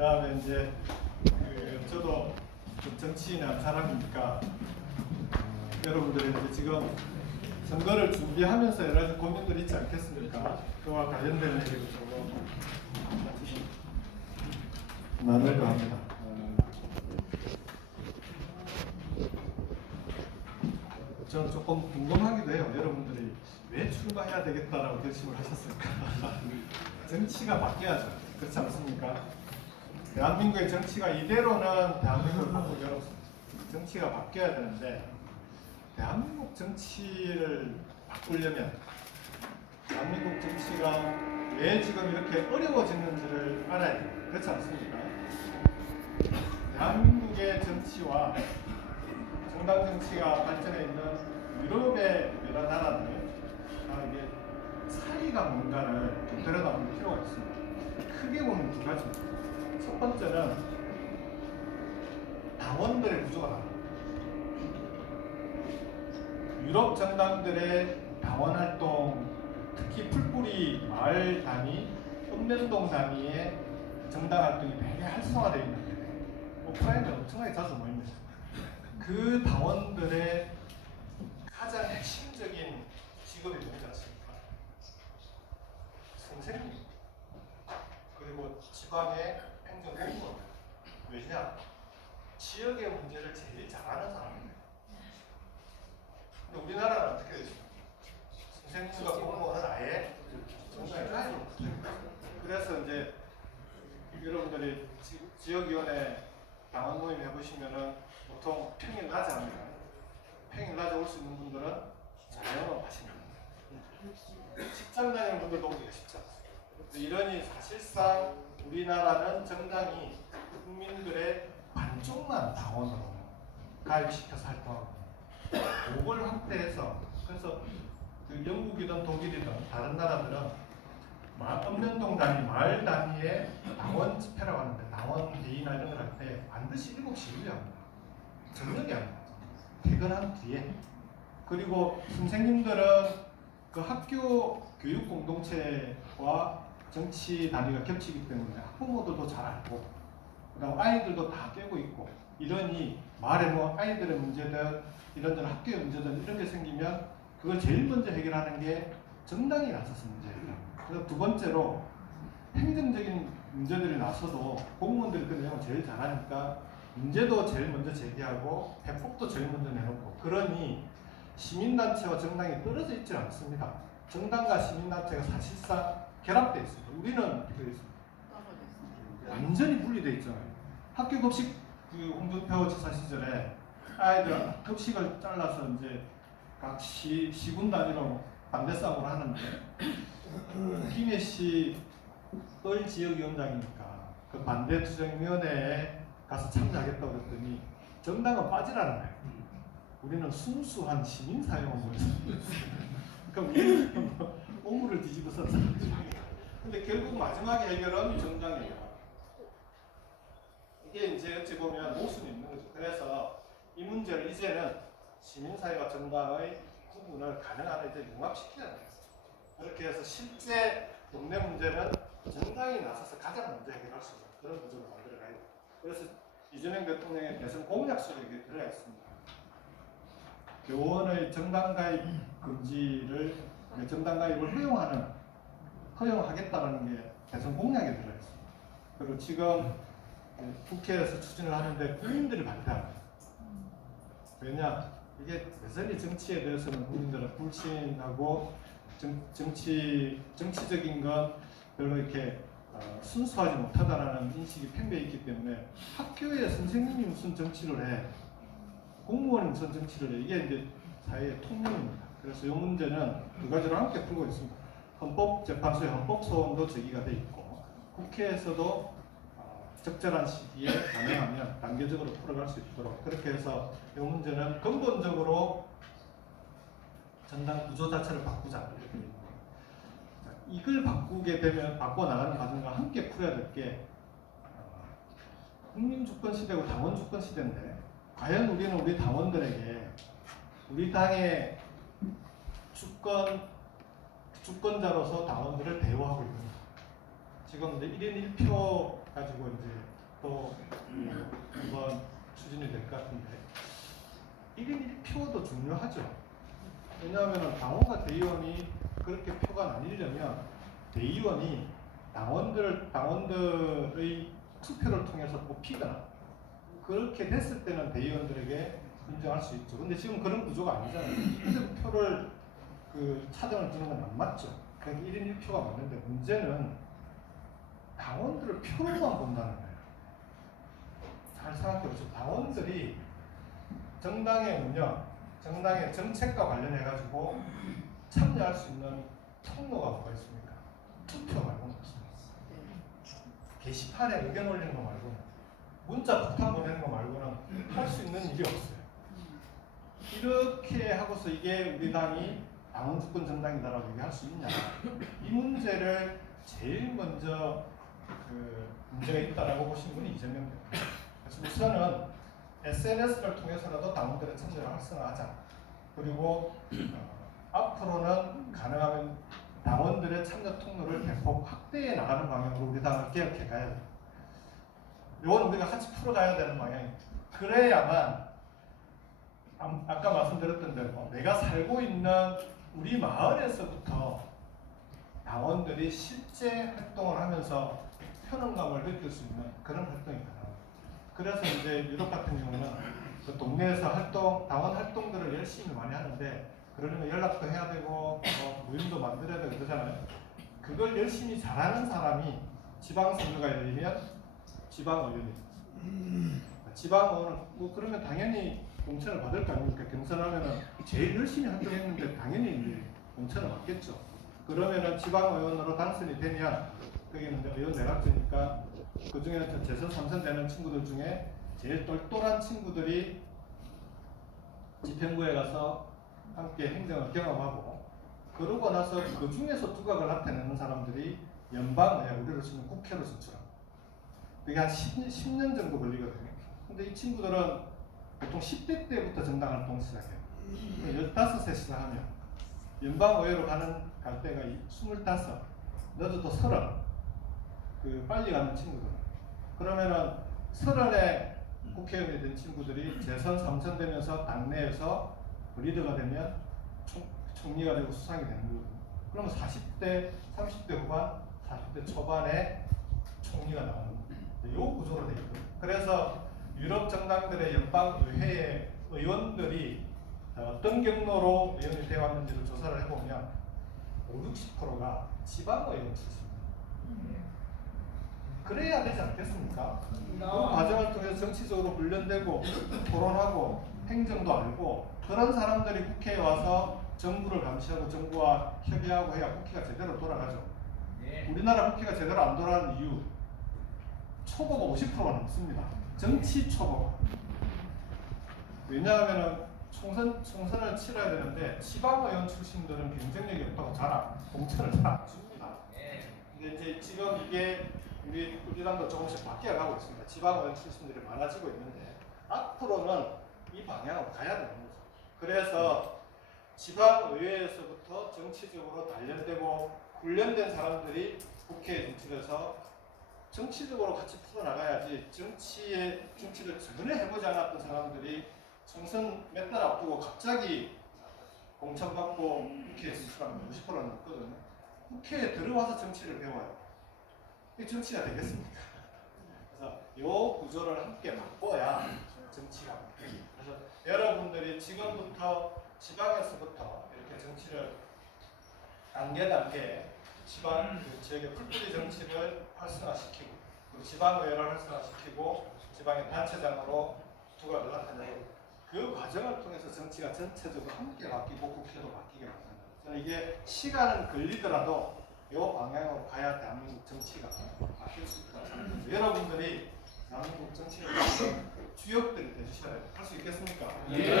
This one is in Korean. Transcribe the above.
그다음에 이제 저도 좀 정치인의 한 사람이니까 여러분들이 이제 지금 선거를 준비하면서 여러 가지 고민들이 있지 않겠습니까? 그와 관련된 얘기를 조금 나눌까 합니다. 저는 조금 궁금하기도 해요. 여러분들이 왜 출마해야 되겠다라고 결심을 하셨을까? 정치가 바뀌어야죠. 그렇지 않습니까? 대한민국의 정치가 이대로는 대한민국을 바꾸기 어렵습니다. 정치가 바뀌어야 되는데 대한민국 정치를 바꾸려면 대한민국 정치가 왜 지금 이렇게 어려워지는지를 알아야 돼요. 그렇지 않습니까? 대한민국의 정치와 정당 정치가 발전해 있는 유럽의 여러 나라들 이게 차이가 뭔가를 좀 들여다볼 필요가 있습니다. 크게 보면 두 가지입니다. 첫 번째는 당원들의 구조가 다릅니다. 유럽 정당들의 당원 활동, 특히 풀뿌리 마을 단위, 읍면동 단위의 정당 활동이 되게 활성화되어 있는데 오프라인에 엄청나게 자주 모입니다. 그 당원들의 가장 핵심적인 직업이 뭔지 아십니까? 선생님, 그리고 지방의 행정공무원. 왜냐? 지역의 문제를 제일 잘하는 사람입니다. 근데 우리나라는 어떻게 되죠? 선생님과 공무원은 아예 정당에 아예 없습니다. 그래서 이제 여러분들이 지역위원회 당원 모임 해보시면은 보통 평일 낮에 합니다. 평일 낮에 올 수 있는 분들은 자영업 하시는 분들, 직장 다니는 분들도 오기가 쉽지 않습니다. 이러니 사실상 우리나라는 정당이 국민들의 반쪽만 당원으로 가입시켜서 활동하고 그걸 확대해서 그래서 그 영국이든 독일이든 다른 나라들은 읍면동 단위, 마을 단위의 당원 집회라고 하는데 당원 회의나 이런 걸 할 때 반드시 7시 이후에 합니다. 저녁에 합니다. 퇴근한 뒤에. 그리고 선생님들은 그 학교 교육 공동체와 정치 단위가 겹치기 때문에 학부모들도 잘 알고 그다음 아이들도 다 깨고 있고 이러니 말에 뭐 아이들의 문제든 이런저런 학교의 문제든 이런 게 생기면 그걸 제일 먼저 해결하는 게 정당이 나서서 문제예요. 그래서 두 번째로 행정적인 문제들이 나서도 공무원들이 그 내용을 제일 잘하니까 문제도 제일 먼저 제기하고 해법도 제일 먼저 내놓고 그러니 시민단체와 정당이 떨어져 있지 않습니다. 정당과 시민단체가 사실상 결합되어 있습니다. 우리는 어떻게 되어 있습니까? 완전히 분리되어 있잖아요. 학교 급식 그 홍준표 지사 시절에 아이들 급식을 잘라서 이제 각 시군 단위로 반대 싸움을 하는데 김해시 을 지역위원장이니까 그 반대 투쟁위원회에 가서 참여하겠다고 그랬더니 정당은 빠지라는 거예요. 우리는 순수한 시민사회원들이었습니다. 그러니까 우리는 오물을 뒤집어서 근데 결국 마지막 해결은 정당이에요. 이게 이제 어찌 보면 모순이 있는 거죠. 그래서 이 문제를 이제는 시민사회와 정당의 구분을 가능한 이제 융합시켜야 돼요. 그렇게 해서 실제 동네 문제는 정당이 나서서 가장 먼저 해결할 수 있는 그런 구조를 만들어가야 돼요. 그래서 이재명 대통령의 대선 공약 속에 이게 들어가 있습니다. 교원의 정당 가입 금지를 정당 가입을 허용하겠다는 게 대선 공약에 들어가 있습니다. 그리고 지금 국회에서 추진을 하는데 국민들이 반대합니다. 왜냐? 이게 여전히 정치에 대해서는 국민들은 불신하고 정치적인 건 별로 이렇게 순수하지 못하다라는 인식이 팽배해 있기 때문에 학교에 선생님이 무슨 정치를 해, 공무원이 무슨 정치를 해, 이게 이제 사회의 통념입니다. 그래서 이 문제는 두 가지로 함께 풀고 있습니다. 헌법재판소의 헌법소원도 제기가 돼 있고 국회에서도 적절한 시기에 가능하면 단계적으로 풀어갈 수 있도록 그렇게 해서 이 문제는 근본적으로 정당 구조 자체를 바꾸자. 이걸 바꾸게 되면 바꿔나가는 과정과 함께 풀어야 될 게 국민주권 시대고 당원주권 시대인데 과연 우리는 우리 당원들에게 우리 당의 주권자로서 당원들을 대우하고 있는가. 지금 이제 1인 1표 가지고 이제 또 한번 추진이 될 것 같은데 1인 1표도 중요하죠. 왜냐하면 당원과 대의원이 그렇게 표가 나뉘려면 대의원이 당원들의 투표를 통해서 뽑히거나 그렇게 됐을 때는 대의원들에게 인정할 수 있죠. 근데 지금 그런 구조가 아니잖아요. 근데 표를 차등을 두는 건 안 맞죠. 그러니까 1인 1표가 맞는데 문제는 당원들을 표로만 본다는 거예요. 잘 생각해보세요. 당원들이 정당의 운영, 정당의 정책과 관련해가지고 참여할 수 있는 통로가 뭐가 있습니까? 투표 말고는 없습니다. 게시판에 의견 올리는 거 말고는, 문자 폭탄 보내는 거 말고는 할 수 있는 일이 없어요. 이렇게 하고서 이게 우리 당이 당원주권 정당이다라고 얘기할 수 있냐? 이 문제를 제일 먼저 문제가 있다라고 보신 분이 이재명 대표. 그래서 우선은 SNS를 통해서라도 당원들의 참여를 활성화하자. 그리고 앞으로는 가능하면 당원들의 참여 통로를 대폭 확대해 나가는 방향으로 우리 당을 개혁해 가야 돼요. 이건 우리가 같이 풀어가야 되는 방향입니다. 그래야만 아까 말씀드렸던 대로 내가 살고 있는 우리 마을에서부터 당원들이 실제 활동을 하면서 편안감을 느낄 수 있는 그런 활동이 가능합니다. 그래서 이제 유럽 같은 경우는 그 동네에서 당원 활동들을 열심히 많이 하는데 그러려면 연락도 해야 되고 모임도 만들어야 되고 그러잖아요. 그걸 열심히 잘하는 사람이 지방선거가 열리면 지방의원이 지방의원은 그러면 당연히 공천을 받을 거 아닙니까? 경선하면은 제일 열심히 활동했는데 당연히 이제 공천을 받겠죠. 그러면은 지방의원으로 당선이 되면 거기는 이제 의원 내각제니까 그 중에 재선 3선 되는 친구들 중에 제일 똘똘한 친구들이 집행부에 가서 함께 행정을 경험하고 그러고 나서 그 중에서 두각을 나타내는 사람들이 연방의회, 우리로 치면 국회로 진출합니다. 그게 한 10년 정도 걸리거든요. 근데 이 친구들은 보통 10대 때부터 정당 활동을 시작해요. 15세 시작하면 연방의회로 갈 때가 25, 늦어도 30. 빨리 가는 친구들. 그러면은 30에 국회의원이 된 친구들이 재선 3선 되면서 당내에서 리더가 되면 총리가 되고 수상이 되는 거거든요. 그러면 40대, 30대 후반, 40대 초반에 총리가 나오는 거예요. 이 구조로 되어 있거든요. 그래서 유럽 정당들의 연방의회의 의원들이 어떤 경로로 의원이 되어 왔는지를 조사를 해보면 50~60%가 지방의원 출신입니다. 그래야 되지 않겠습니까? 그 과정을 통해서 정치적으로 훈련되고 토론하고 행정도 알고 그런 사람들이 국회에 와서 정부를 감시하고 정부와 협의하고 해야 국회가 제대로 돌아가죠. 우리나라 국회가 제대로 안 돌아가는 이유 초보가 50%가 넘습니다. 정치 초보가. 왜냐하면 총선을 치러야 되는데 지방의원 출신들은 경쟁력이 없다고 공천을 잘 안 줍니다. 근데 이제 지금 이게 우리 당도 조금씩 바뀌어가고 있습니다. 지방의원 출신들이 많아지고 있는데 앞으로는 이 방향으로 가야 되는 거죠. 그래서 지방의회에서부터 정치적으로 단련되고 훈련된 사람들이 국회에 진출해서 정치적으로 같이 풀어나가야지 정치를 전혀 해보지 않았던 사람들이 총선 몇 달 앞두고 갑자기 공천받고 국회에 진출하면 50%는 넘거든요. 국회에 들어와서 정치를 배워요. 이게 정치가 되겠습니까? 그래서 이 구조를 함께 바꿔야 정치가 바뀝니다. 그래서 여러분들이 지금부터 지방에서부터 이렇게 정치를 단계 지방 지역의 풀뿌리 정치를 활성화시키고 그리고 지방의회를 활성화시키고 지방의 단체장으로 두각을 나타내고 그 과정을 통해서 정치가 전체적으로 함께 바뀌고 국회도 바뀌게 만든다. 저는 이게 시간은 걸리더라도 이 방향으로 가야 대한민국 정치가 바뀔 수 있다고 생각합니다. 여러분들이 대한민국 정치를 주역들이 되주셔야 돼요. 할 수 있겠습니까? 예.